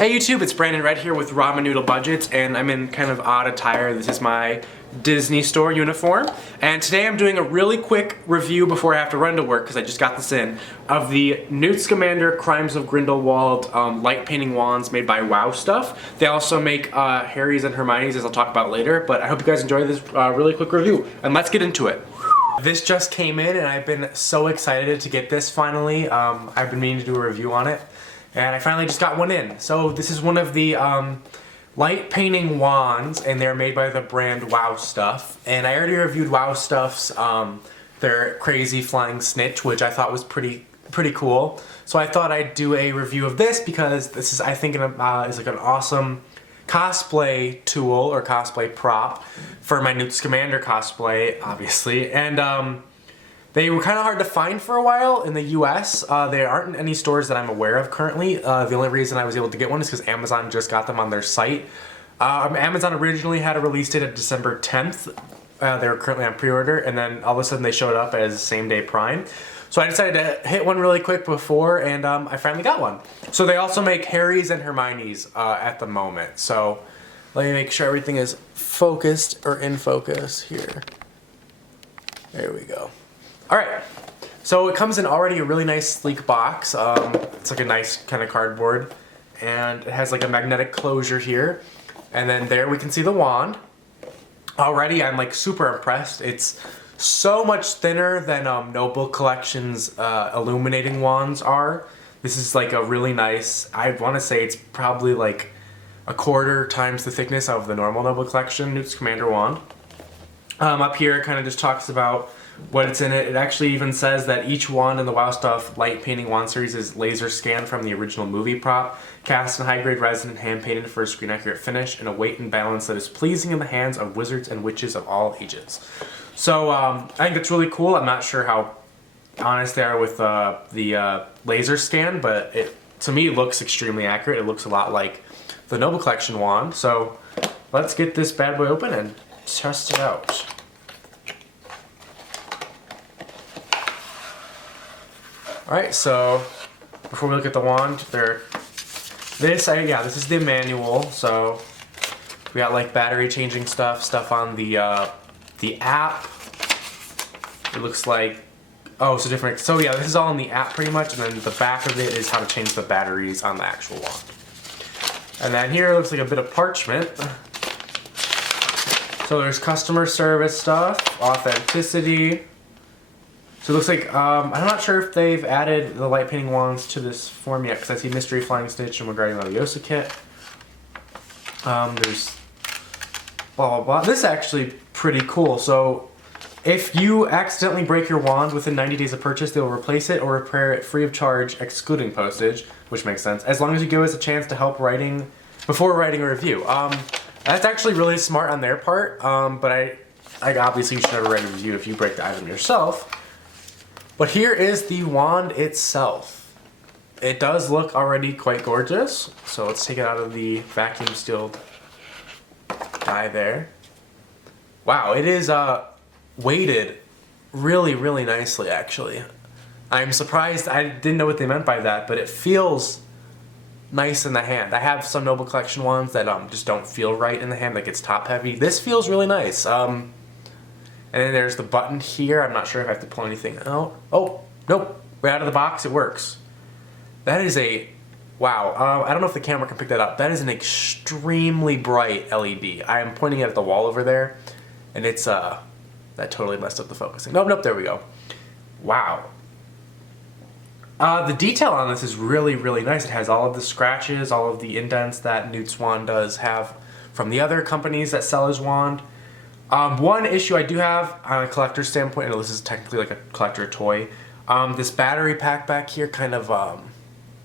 Hey YouTube, it's Brandon Red here with Ramen Noodle Budgets, and I'm in kind of odd attire. This is my Disney store uniform, and today I'm doing a really quick review before I have to run to work because I just got this in, of the Newt Scamander Crimes of Grindelwald light painting wands made by Wow Stuff. They also make Harry's and Hermione's, as I'll talk about later, but I hope you guys enjoy this really quick review, and let's get into it. This just came in and I've been so excited to get this finally. I've been meaning to do a review on it. And I finally just got one in. So this is one of the light painting wands, and they're made by the brand Wow Stuff. And I already reviewed Wow Stuff's their Crazy Flying Snitch, which I thought was pretty cool. So I thought I'd do a review of this because this is, I think, is like an awesome cosplay tool or cosplay prop for my Newt Scamander cosplay, obviously. And they were kind of hard to find for a while in the US. There aren't in any stores that I'm aware of currently. The only reason I was able to get one is because Amazon just got them on their site. Amazon originally had a release date of December 10th. They were currently on pre-order, and then all of a sudden they showed up as same-day Prime. So I decided to hit one really quick before, and I finally got one. So they also make Harry's and Hermione's at the moment. So let me make sure everything is focused or in focus here. There we go. Alright, so it comes in already a really nice sleek box. It's like a nice kind of cardboard, and it has like a magnetic closure here. And then there we can see the wand. Already I'm like super impressed. It's so much thinner than Noble Collection's illuminating wands are. This is like a really nice, I want to say it's probably like a quarter times the thickness of the normal Noble Collection Newt Scamander wand. Up here it kind of just talks about what it's in it. It actually even says that each wand in the Wow Stuff light painting wand series is laser scanned from the original movie prop, cast in high grade resin and hand painted for a screen accurate finish in a weight and balance that is pleasing in the hands of wizards and witches of all ages. So I think it's really cool. I'm not sure how honest they are with the laser scan, but it to me looks extremely accurate. It looks a lot like the Noble Collection wand. So let's get this bad boy open and test it out. Alright, so before we look at the wand, this is the manual. So we got like battery changing stuff on the app. It looks like, so yeah, this is all in the app pretty much, and then the back of it is how to change the batteries on the actual wand. And then here it looks like a bit of parchment. So there's customer service stuff, authenticity. So it looks like, I'm not sure if they've added the light painting wands to this form yet, because I see Mystery Flying Snitch and Wingardium Leviosa kit. There's blah blah blah. This is actually pretty cool. So if you accidentally break your wand within 90 days of purchase, they will replace it or repair it free of charge, excluding postage, which makes sense, as long as you give us a chance to help before writing a review. That's actually really smart on their part, but I obviously you should never write a review if you break the item yourself. But here is the wand itself. It does look already quite gorgeous. So let's take it out of the vacuum sealed guy there. Wow, it is weighted really, really nicely actually. I'm surprised, I didn't know what they meant by that, but it feels nice in the hand. I have some Noble Collection wands that just don't feel right in the hand, like it's top heavy. This feels really nice. And then there's the button here. I'm not sure if I have to pull anything out. Oh, nope. Right out of the box, it works. That is wow. I don't know if the camera can pick that up. That is an extremely bright LED. I am pointing it at the wall over there, and it's, that totally messed up the focusing. Nope, there we go. Wow. The detail on this is really, really nice. It has all of the scratches, all of the indents that Newt's wand does have from the other companies that sell his wand. One issue I do have on a collector's standpoint, and this is technically like a collector toy, this battery pack back here kind of,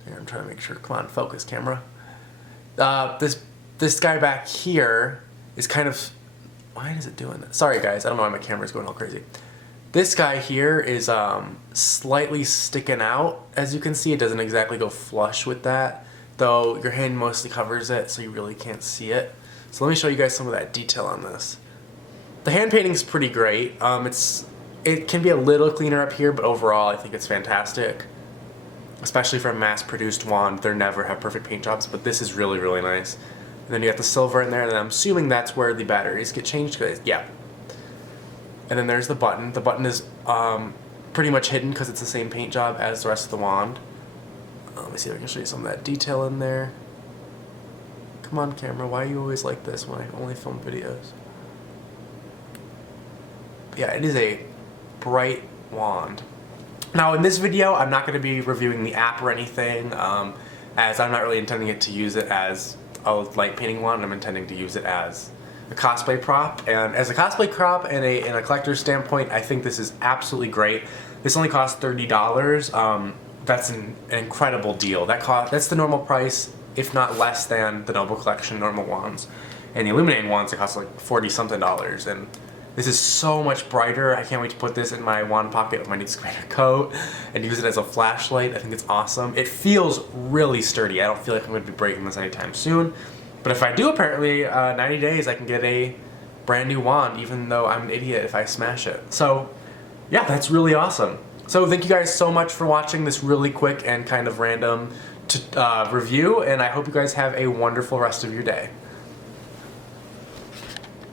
here, I'm trying to make sure, come on, focus camera. This guy back here is kind of, why is it doing that? Sorry guys, I don't know why my camera's going all crazy. This guy here is slightly sticking out. As you can see, it doesn't exactly go flush with that, though your hand mostly covers it, so you really can't see it. So let me show you guys some of that detail on this. The hand painting's pretty great. It can be a little cleaner up here, but overall I think it's fantastic. especially for a mass-produced wand. They never have perfect paint jobs, but this is really, really nice. And then you got the silver in there, and I'm assuming that's where the batteries get changed. Yeah. And then there's the button. The button is pretty much hidden because it's the same paint job as the rest of the wand. Let me see if I can show you some of that detail in there. Come on, camera, why are you always like this when I only film videos? Yeah, it is a bright wand. Now in this video, I'm not going to be reviewing the app or anything, as I'm not really intending it to use it as a light painting wand. I'm intending to use it as a cosplay prop, and as a cosplay prop and a collector's standpoint, I think this is absolutely great. This only costs $30. That's an incredible deal. That's the normal price, if not less than the Noble Collection normal wands. And the illuminating wands, it costs like $40-something, and this is so much brighter. I can't wait to put this in my wand pocket with my Newt Scamander coat and use it as a flashlight. I think it's awesome. It feels really sturdy. I don't feel like I'm going to be breaking this anytime soon. But if I do, apparently, 90 days I can get a brand new wand, even though I'm an idiot if I smash it. So, yeah, that's really awesome. So thank you guys so much for watching this really quick and kind of random review, and I hope you guys have a wonderful rest of your day.